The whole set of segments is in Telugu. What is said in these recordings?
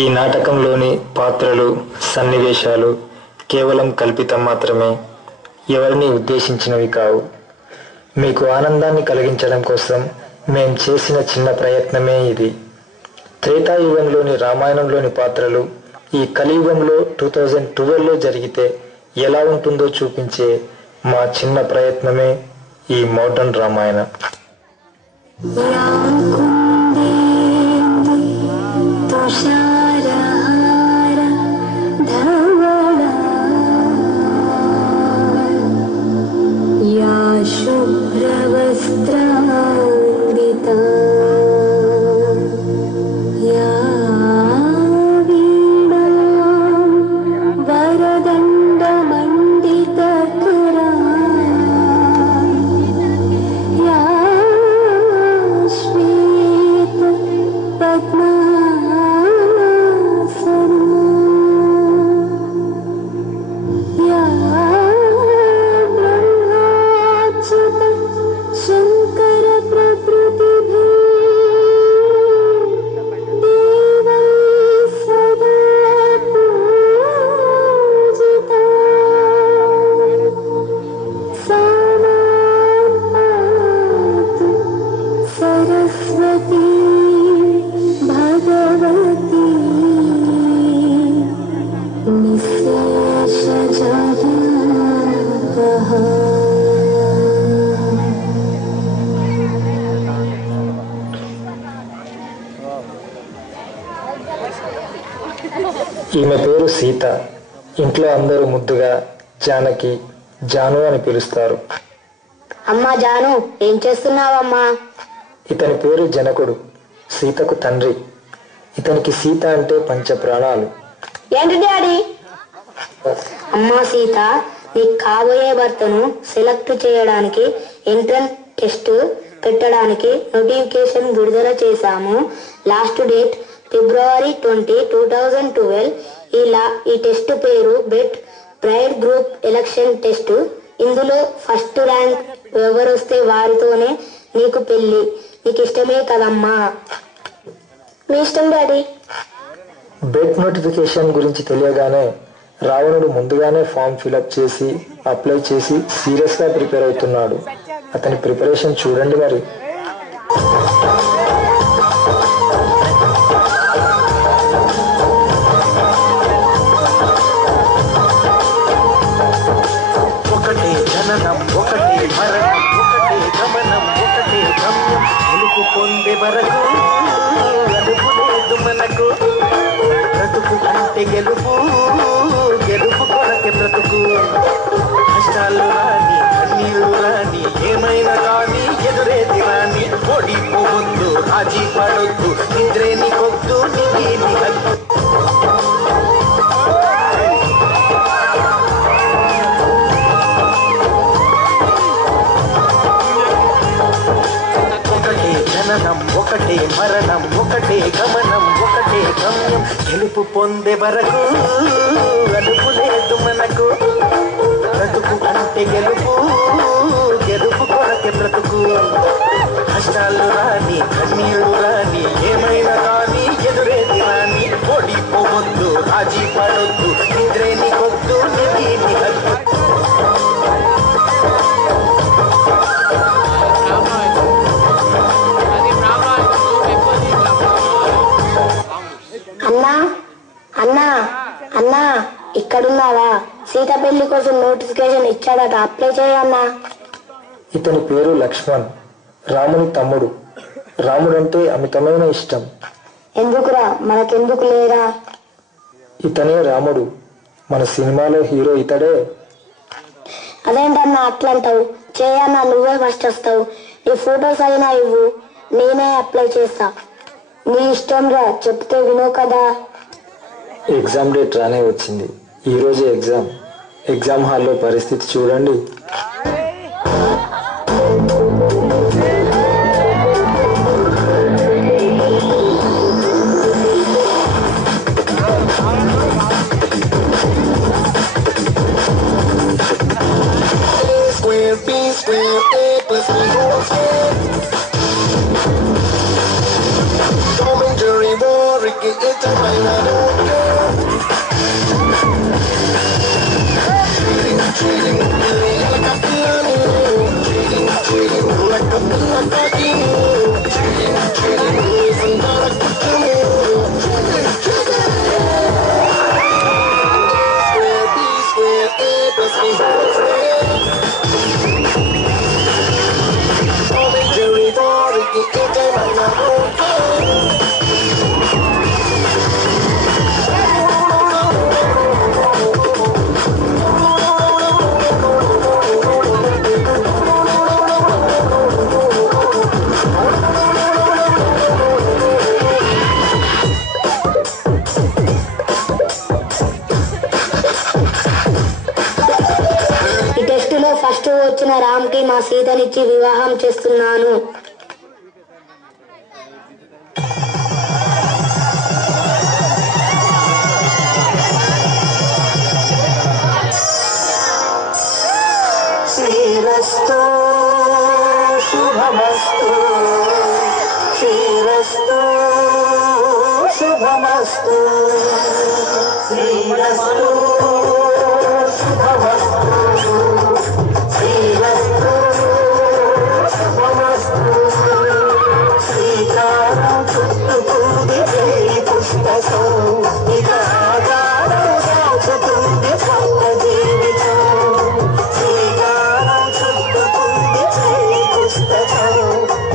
ఈ నాటకంలోని పాత్రలు, సన్నివేశాలు కేవలం కల్పితం మాత్రమే, ఎవరిని ఉద్దేశించినవి కావు. మీకు ఆనందాన్ని కలిగించడం కోసం మేం చేసిన చిన్న ప్రయత్నమే ఇది. త్రేతాయుగంలోని రామాయణంలోని పాత్రలు ఈ కలియుగంలో 2012లో జరిగితే ఎలా ఉంటుందో చూపించే మా చిన్న ప్రయత్నమే ఈ మోడర్న్ రామాయణ. ఈమె పేరు సీత. ఇంట్లో అందరూ ముద్దుగా జానకి, జాను అని పిలుస్తారు. అమ్మా జాను, ఏం చేస్తున్నావమ్మా? ఇతని పేరు జనకుడు, సీతకు తండ్రి. ఇతనికి సీత అంటే పంచ ప్రాణాలు. ఏంటి డాడీ? అమ్మా సీత, నీకు కాబోయే భర్తను సెలెక్ట్ చేయడానికి ఎంట్రన్స్ టెస్ట్ పెట్టడానికి నోటిఫికేషన్ విడుదల చేశాము. Last date February 20, 2012. ఈ టెస్ట్ పేరు బెట్ బ్రైడ్ గ్రూప్ ఎలక్షన్ టెస్ట్. ఇందులో ఫస్ట్ ర్యాంక్ ఎవరు వస్తే వారితోనే నీకు పెళ్లి. నీకు ఇష్టమే కదమ్మా? మీ ఇష్టం డాడీ. బెట్ నోటిఫికేషన్ గురించి తెలియగానే రావణుడు ముందుగానే ఫామ్ ఫిలప్ చేసి అప్లై చేసి సీరియస్ గా ప్రిపేర్ అవుతున్నాడు. అతని ప్రిపరేషన్ చూడండి మరి. ఒకటే జననం, ఒకటే మరణం, ఒకటే గమనం, ఒకటే గమ్యం. గెలుపు పొందే వరకు అదుపు లేదు మనకు. బ్రతుకు అంటే గెలుపు, గెలుపు కొరకే బ్రతుకు. కష్టాలు రాని, కన్నీళ్లు రాని, ఏమైనా రాని, ఎదురేది రాని. ఓడిపోవద్దు, రాజీ పడొద్దు, నిద్రే నీకొద్దు, నీకే నీ హక్కు. ఒకటే మరణం, ఒకటే గమనం, ఒకటే గమ్యం. గెలుపు పొందే వరకు అదుపు లేదు మనకు. బ్రతుకు అంటే గెలుపు, గెలుపు కొరకే బ్రతుకు. కష్టాలు రాని, కన్నీళ్లు రాని, ఏమైనా రాని, ఎదురేది రాని. ఓడిపోవద్దు, రాజీ పడొద్దు, నిద్రే నీకొద్దు, నీకే నీ హక్కు. అన్నా అన్నా అన్నా, ఇక్కడున్నావా? సీత పెళ్లి కోసం నోటిఫికేషన్ ఇచ్చాడట, అప్లై చేయన్నా. ఇతని పేరు లక్ష్మణ్, రాముని తమ్ముడు. రాముడంటే అమితమైన ఇష్టం. ఎందుకురా? మనకెందుకు లేరా? ఇతనే రాముడు, మన సినిమాలో హీరో ఇతడే. అదేంటన్నా అట్లంటావు? చేయన్నా, నువ్వే ఫస్ట్ వస్తావు. నీ ఫోటోస్ అయినా ఇవ్వు, నేనే అప్లై చేస్తా. నీ ఇష్టం రా, చెప్తే వినో కదా. ఎగ్జామ్ డేట్ రానే వచ్చింది. ఈరోజే ఎగ్జామ్ హాల్లో పరిస్థితి చూడండి. Tom and Jerry war, Ricky, it's a first వచ్చిన రామ్కి మా సీతనిచ్చి వివాహం చేస్తున్నాను. శ్రీరస్తు శుభమస్తు శ్రీరస్తు శుభమస్తు శ్రీరస్తు శుభమస్తు శ్రీరస్తు శుభమస్తు శ్రీకారం చుట్టుకుంది పుస్తకం ఇక ఆధారం సాగుతుంది కొత్త జీవితం శ్రీకారం చుట్టుకుంది పుస్తకం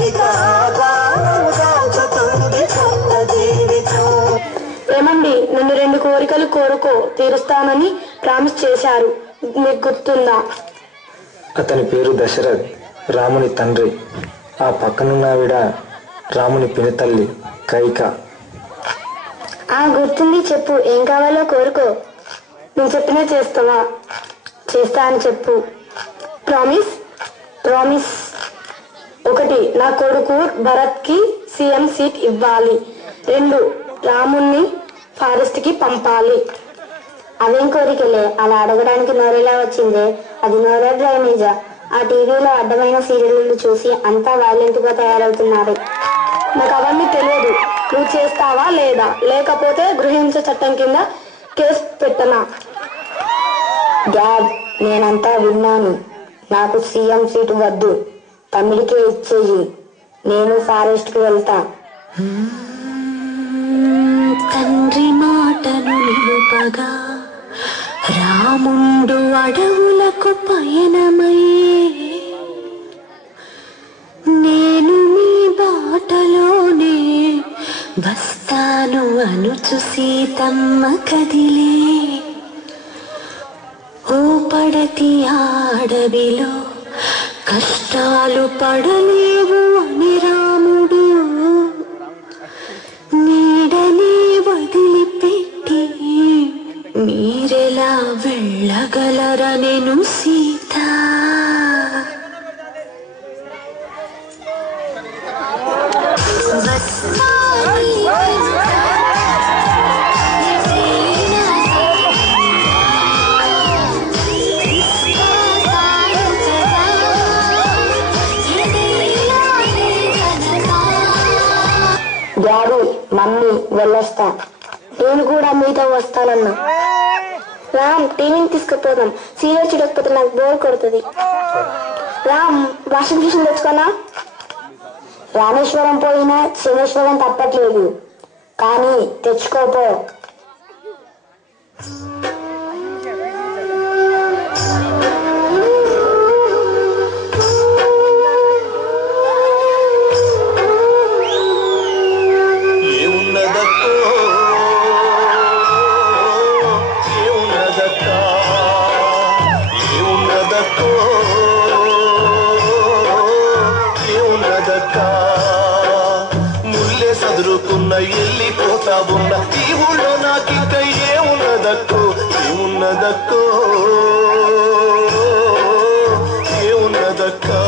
ఇక ఆధారం సాగుతుంది కొత్త జీవితం. ఏమండి, నన్ను 2 కోరికలు కోరుకో తీరుస్తానని ప్రామిస్ చేశారు, మీకు గుర్తుందా? అతని పేరు దశరథ్, రాముని తండ్రి. ఆ పక్కనున్నావిడ రాముని పినతల్లి కైక. గుర్తుంది, చెప్పు, ఏం కావాలో కోరుకో. నువ్వు చెప్పినా చేస్తావా? చేస్తా అని చెప్పు. ప్రామిస్. ప్రామిస్. 1, నా కొడుకు భరత్ కి సీఎం సీట్ ఇవ్వాలి. 2, రాముణ్ణి ఫారెస్ట్ కి పంపాలి. అవేం కోరికలే, అలా అడగడానికి నోరెలా వచ్చిందే? అది నోరే డ్రైనేజా? ఆ టీవీలో అడ్డమైన సీరియళ్ళు చూసి అంతా వైలెంట్ గా తయారవుతున్నారు. నాకు అవన్నీ తెలియదు. నువ్వు చేస్తావా లేదా? లేకపోతే గృహహింస చట్టం కింద కేసు పెట్టనా? డాడ్, నేనంతా విన్నాను. నాకు సీఎం సీటు వద్దు, తమిళకే ఇచ్చేయి. నేను ఫారెస్ట్ కి వెళ్తా. తండ్రి మాటను నిలుపగా రాముండు అడవులకు పయనమయ్యే, నేను మీ బాటలోనే వస్తాను అనుచు సీతమ్మ కదిలే. ఓ పడతి ఆడవిలో కష్టాలు పడలేవు అని రాముడు నీడనే వదిలిపెట్టి మీరెలా వెళ్ళగలరనెను సీత. డాడీ, మమ్మీ వెళ్ళొస్తా. నేను కూడా మీతో వస్తానన్నా. రామ్, టీవీని తీసుకుపోదాం. సీరియల్ చూడకపోతే నాకు బోర్ కొడుతుంది. రామ్, వాషింగ్ మిషన్ తెచ్చుకోనా? రామేశ్వరం పోయినా శనేశ్వరం తప్పట్లేదు, కానీ తెచ్చుకోపో. ముల్లే సదురుకున్న వెళ్ళిపోతా ఉన్న ఈ ఊళ్ళో నాకింక ఏమున్నదక్కో ఏమున్నదక్కో ఏమున్నదక్కా.